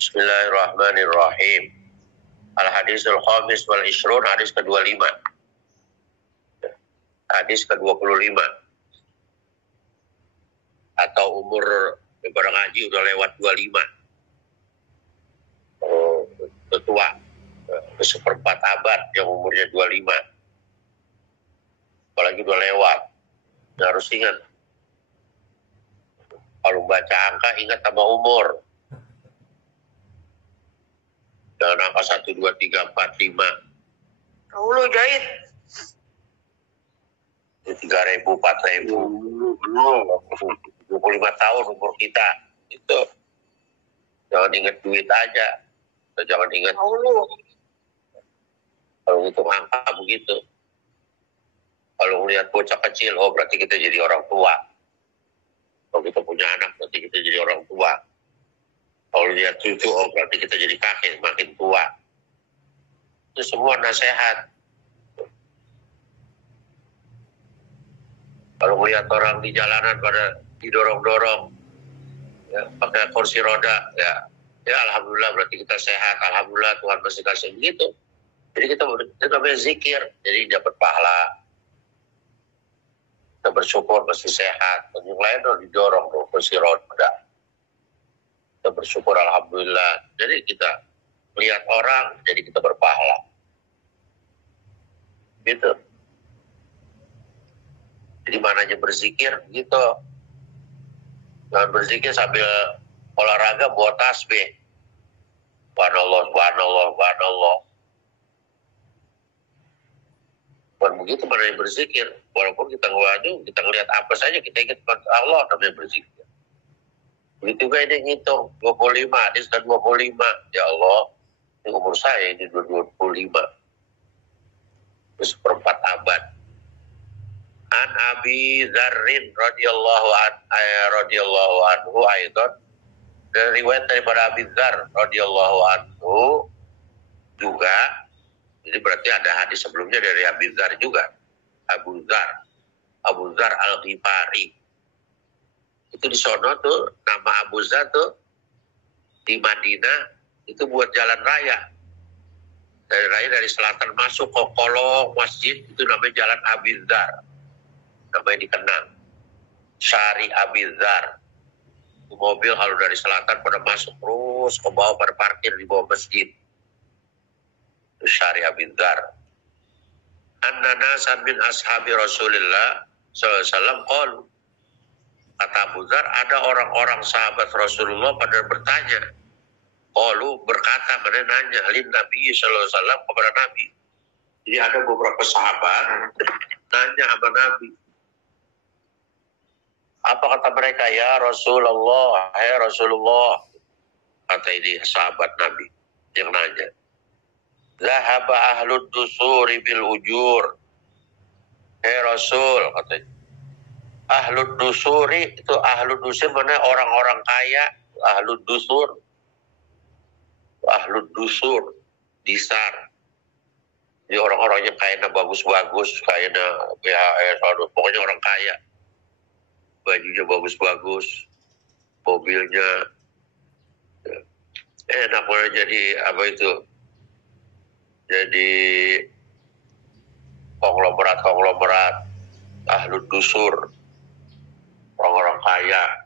Bismillahirrahmanirrahim. Al-hadisul khamis wal ishrun, hadis ke-25. Hadis ke-25. Atau umur ibadah ngaji udah lewat 25. Oh, tua. Seperempat abad yang umurnya 25. Apalagi udah lewat. Harus ingat. Kalau baca angka ingat sama umur. Jangan angka 1, 2, 3, 4, 5. Tahu lu jahit. 3.000, 4.000. 25 tahun umur kita. Itu. Jangan ingat duit aja. Jangan ingat. Tahu lu. Kalau hitung angka begitu. Kalau melihat bocah kecil, oh berarti kita jadi orang tua. Kalau kita punya anak, berarti kita jadi orang tua. Kalau lihat cucu, oh berarti kita jadi kakek, makin tua. Itu semua nasihat. Kalau melihat orang di jalanan pada didorong-dorong, ya, pakai kursi roda, ya alhamdulillah berarti kita sehat. Alhamdulillah Tuhan masih kasih begitu. Jadi kita namanya zikir, jadi dapat pahala. Kita bersyukur masih sehat. Yang lain didorong kursi roda. Kita bersyukur alhamdulillah. Jadi kita melihat orang, jadi kita berpahala. Gitu. Jadi mananya berzikir gitu. Jangan berzikir sambil olahraga bawa tasbih. Subhanallah, subhanallah, subhanallah. Bukan begitu mananya berzikir. Walaupun kita ngewajib, kita ngelihat apa saja, kita ingat Allah namanya berzikir. Begitu juga ini ngitung 25, hadis ke 25. Ya Allah, ini umur saya ini 25. Itu seperempat abad. An Abi Dzarrin radhiyallahu anhu aidan, dari riwayat daripada Abi Dzar radhiyallahu anhu juga. Jadi berarti ada hadis sebelumnya dari Abi Dzar juga. Abu Dzar Al-Ghifari. Itu di sono tuh nama Abu Dzar tuh di Madinah itu buat jalan raya. Dari selatan masuk ke kolong masjid itu namanya jalan Abi Dzar. Namanya dikenal. Syari Abi Dzar. Mobil kalau dari selatan pada masuk terus ke bawah pada parkir di bawah masjid. Itu Syari Abi Dzar. An-nasan min ashabi Rasulillah sallallahu alaihi wasallam qalu. Kata Abu Dzar, ada orang-orang sahabat Rasulullah pada bertanya. Qalu berkata, mereka nanya, lin Nabi sallallahu alaihi wasallam kepada Nabi. Jadi ada beberapa sahabat nanya sama Nabi. Apa kata mereka? Ya Rasulullah, hai Rasulullah. Kata ini sahabat Nabi yang nanya. Zahaba ahlud dusuri bil ujur. Hai Rasul, katanya. Ahlud dusuri itu ahlud dusur mana orang-orang kaya, ahlud dusur disar. Jadi orang-orang yang kayaknya bagus-bagus, kayaknya BHR, pokoknya orang kaya. Bajunya bagus-bagus, mobilnya enak banget, jadi apa itu? Jadi konglomerat ahlud dusur. Orang-orang kaya.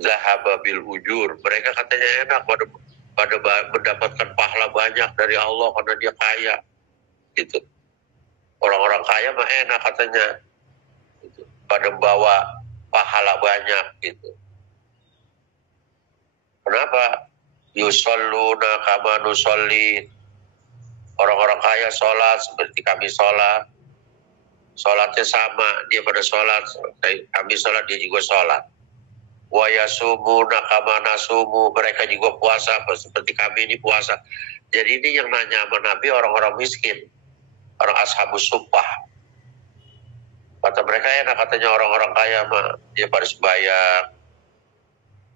Zahaba bil ujur. Mereka katanya enak pada mendapatkan pahala banyak dari Allah karena dia kaya. Gitu. Orang-orang kaya mah enak katanya. Gitu. Pada bawa pahala banyak gitu. Kenapa? Yusalluna kama nusolli. Orang-orang kaya sholat seperti kami sholat. Sholatnya sama, dia pada sholat, kami sholat, dia juga sholat. Wa yasumuna kama nasumu, mereka juga puasa seperti kami ini puasa. Jadi ini yang nanya sama Nabi orang-orang miskin, orang ashabus suffah. Kata mereka enak, katanya orang-orang kaya mah dia pada sembahyang,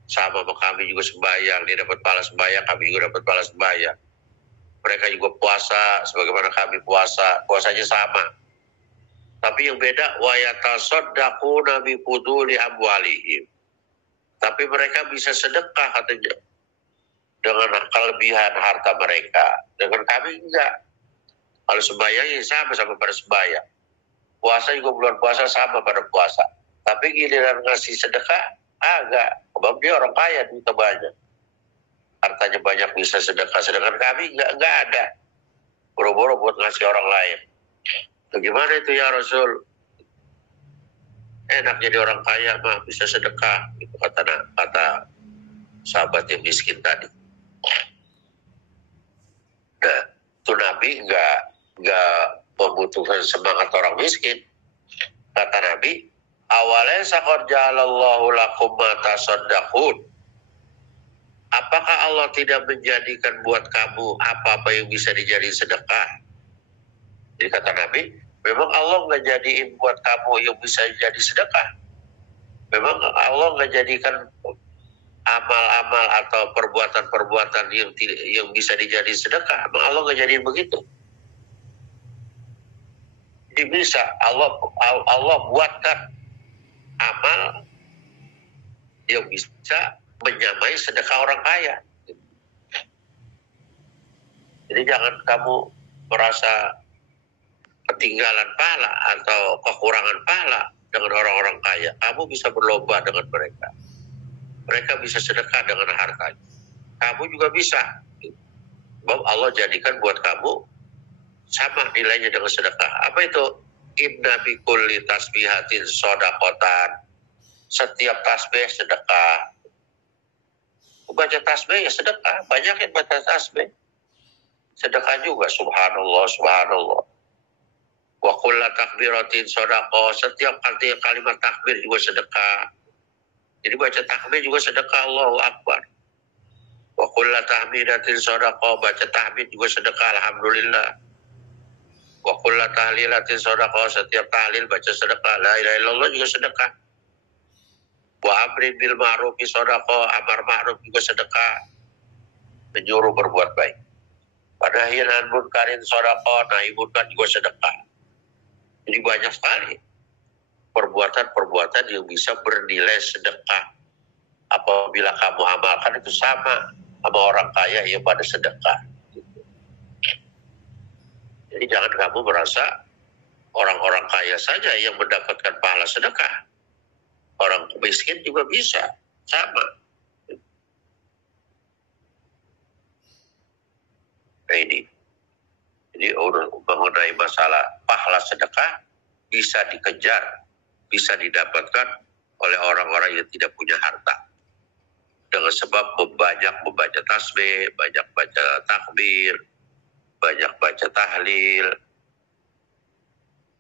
sama kami juga sembahyang, dia dapat pahala sembahyang, kami juga dapat pahala sembahyang. Mereka juga puasa sebagaimana kami puasa, puasanya sama. Tapi yang beda, wa yatasaddaquna bi fuduli amwalihim. Tapi mereka bisa sedekah katanya dengan kelebihan harta mereka. Dengan kami enggak. Kalau sembahyang ya sama pada sembahyang. Puasa juga bulan puasa sama pada puasa. Tapi giliran ngasih sedekah, enggak. Sebab dia orang kaya, duitnya banyak. Hartanya banyak bisa sedekah. Sedangkan kami enggak ada. Boro-boro buat ngasih orang lain. Bagaimana itu ya Rasul? Enak jadi orang kaya mah bisa sedekah. Itu kata sahabat yang miskin tadi. Nah, itu Nabi enggak membutuhkan semangat orang miskin. Kata Nabi, awalnya sakor jalallahu lakum ma tasaddaqun. Apakah Allah tidak menjadikan buat kamu apa-apa yang bisa dijadiin sedekah? Jadi kata Nabi, memang Allah nggak jadiin buat kamu yang bisa jadi sedekah. Memang Allah nggak jadikan amal-amal atau perbuatan-perbuatan yang bisa dijadiin sedekah. Memang Allah nggak jadiin begitu. Jadi bisa Allah buatkan amal yang bisa menyamai sedekah orang kaya. Jadi jangan kamu merasa ketinggalan pahala atau kekurangan pahala dengan orang-orang kaya. Kamu bisa berlomba dengan mereka. Mereka bisa sedekah dengan hartanya. Kamu juga bisa. Sebab Allah jadikan buat kamu sama nilainya dengan sedekah. Apa itu? Inna bi kulli tasbihatin shadaqatan. Setiap tasbih sedekah. Baca tasbih ya sedekah. Banyak yang baca tasbih. Sedekah juga. Subhanallah, subhanallah. Wa kullu takbiratin shadaqah. Setiap kalimat takbir juga sedekah. Jadi baca takbir juga sedekah. Allahu Akbar. Wa kullu tahmidatin shadaqah. Baca tahmid juga sedekah. Alhamdulillah. Wa kullu tahlilatin shadaqah. Setiap tahlil baca sedekah. La ilaha illallah juga sedekah. Wa amrin bil ma'rufi shadaqah. Amar ma'ruf juga sedekah. Menyuruh berbuat baik. Padahal an munkarin shadaqah. Nahi munkar juga sedekah. Jadi banyak sekali perbuatan-perbuatan yang bisa bernilai sedekah. Apabila kamu amalkan itu sama orang kaya yang pada sedekah. Jadi jangan kamu merasa orang-orang kaya saja yang mendapatkan pahala sedekah. Orang miskin juga bisa, sama. Nah ini. Jadi mengenai masalah pahala sedekah bisa dikejar, bisa didapatkan oleh orang-orang yang tidak punya harta. Dengan sebab banyak membaca tasbih, banyak baca takbir, banyak baca tahlil.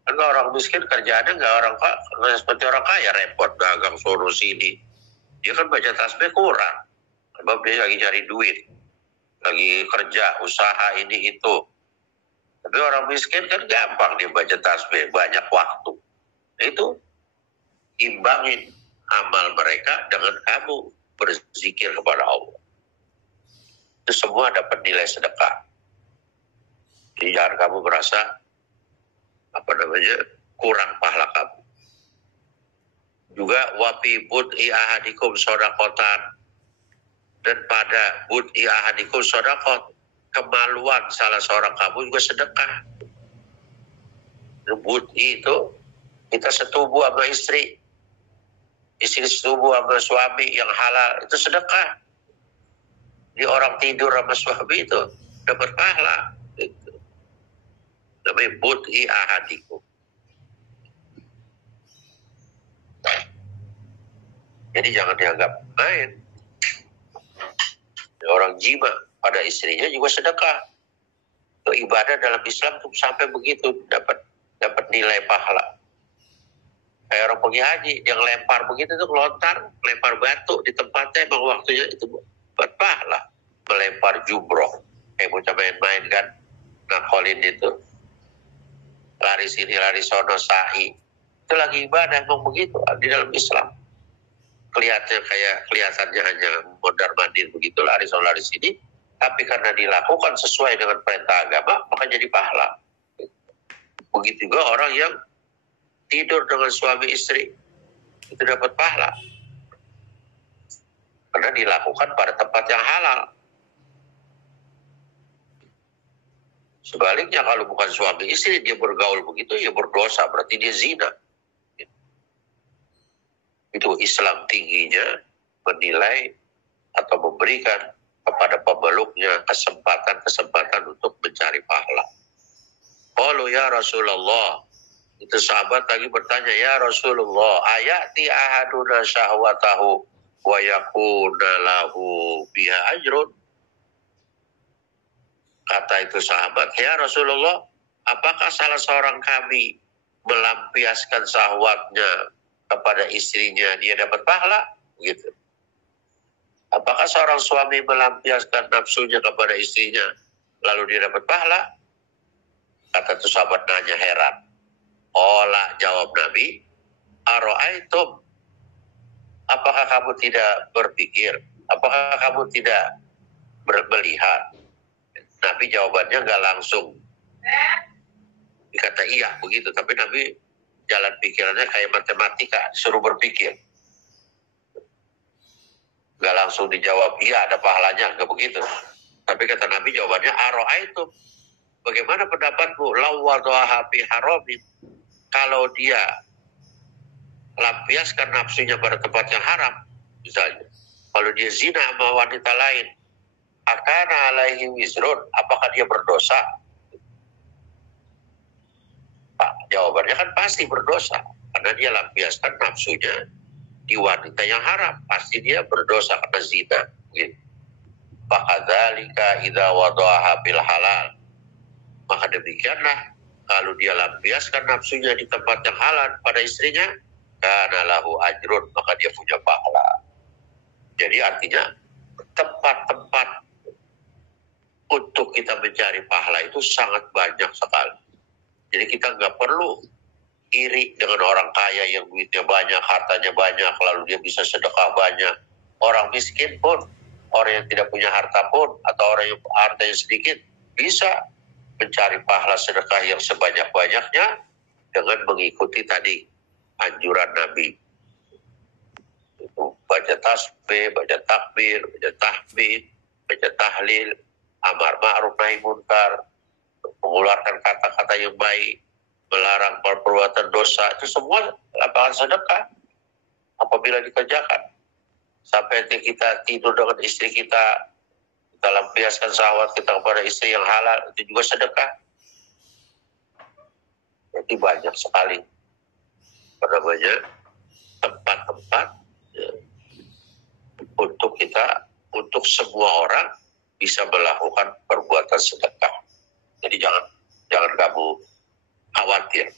Kan orang miskin kerjaannya nggak seperti orang kaya, repot dagang sono sini. Dia kan baca tasbih kurang, sebab dia lagi cari duit, lagi kerja, usaha ini itu. Tapi orang miskin kan gampang dia baca tasbih, banyak waktu. Itu imbangin amal mereka dengan kamu berzikir kepada Allah. Itu semua dapat nilai sedekah. Jadi jangan kamu merasa kurang pahala kamu. Juga wafi bud'i ahadikum shadaqatan, dan pada bud'i ahadikum shadaqat, kemaluan salah seorang kamu juga sedekah. Bud'i itu kita setubuh sama istri setubuh sama suami yang halal, itu sedekah. Di orang tidur sama suami itu dapat pahala. Namanya bud'i ahadikum. Jadi jangan dianggap main. Orang jima pada istrinya juga sedekah. Itu ibadah dalam Islam tuh sampai begitu dapat nilai pahala. Kayak orang pergi haji, yang lempar begitu tuh lontar, lempar batu di tempatnya, emang waktunya itu buat pahala. Melempar jumroh, kayak bocah main-main kan, ngakolin itu. Lari sini, lari sono, sa'i. Itu lagi ibadah, emang begitu di dalam Islam. Kelihatannya hanya mondar-mandir begitu, lari sono, lari sini. Tapi karena dilakukan sesuai dengan perintah agama, maka jadi pahala. Begitu juga orang yang tidur dengan suami istri, itu dapat pahala. Karena dilakukan pada tempat yang halal. Sebaliknya kalau bukan suami istri, dia bergaul begitu, ya berdosa, berarti dia zina. Itu Islam tingginya menilai atau memberikan kepada pemeluknya kesempatan untuk mencari pahala. Qalu ya Rasulullah, itu sahabat lagi bertanya, ya Rasulullah, ayati ahaduna syahwatahu wa yakuna lahu biha ajrun. Kata itu sahabat, ya Rasulullah, apakah salah seorang kami melampiaskan syahwatnya kepada istrinya, dia dapat pahala? Gitu. Apakah seorang suami melampiaskan nafsunya kepada istrinya, lalu dia dapat pahala? Kata itu sahabat nanya heran. Olah, jawab Nabi, aro'aitum, apakah kamu tidak berpikir? Apakah kamu tidak melihat? Nabi jawabannya nggak langsung dikata iya begitu, tapi Nabi jalan pikirannya kayak matematika, suruh berpikir. Nggak langsung dijawab iya ada pahalanya, nggak begitu. Tapi kata Nabi jawabannya aro'aitum, bagaimana pendapatmu? Law wadhaha fi haramin, kalau dia lampiaskan nafsunya pada tempat yang haram, misalnya, kalau dia zina sama wanita lain, akana alaihi wizrun, apakah dia berdosa? Pak, jawabannya kan pasti berdosa, karena dia lampiaskan nafsunya di wanita yang haram, pasti dia berdosa karena zina. Fakadzalika idza wadhaha bil halal, maka demikianlah kalau dia lampiaskan nafsunya di tempat yang halal pada istrinya, kana lahu ajrun, maka dia punya pahala. Jadi artinya tempat-tempat untuk kita mencari pahala itu sangat banyak sekali. Jadi kita nggak perlu iri dengan orang kaya yang duitnya banyak, hartanya banyak, lalu dia bisa sedekah banyak. Orang miskin pun, orang yang tidak punya harta pun, atau orang yang hartanya sedikit, bisa mencari pahala sedekah yang sebanyak-banyaknya dengan mengikuti tadi anjuran Nabi. Itu baca tasbih, baca takbir, baca tahmid, baca tahlil, amar ma'ruf nahi munkar, mengeluarkan kata-kata yang baik, melarang perbuatan dosa, itu semua lapangan sedekah apabila dikerjakan. Sampai kita tidur dengan istri kita lampiaskan syahwat kita kepada istri yang halal, itu juga sedekah. Jadi banyak sekali tempat-tempat ya, untuk kita, untuk semua orang bisa melakukan perbuatan sedekah. Jadi jangan kamu khawatir,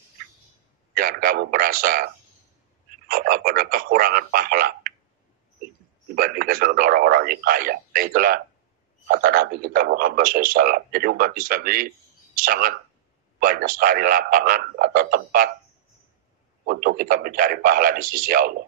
jangan kamu merasa kekurangan pahala dibandingkan dengan orang-orang yang kaya. Nah itulah kata Nabi kita Muhammad SAW. Jadi umat Islam ini sangat banyak sekali lapangan atau tempat untuk kita mencari pahala di sisi Allah.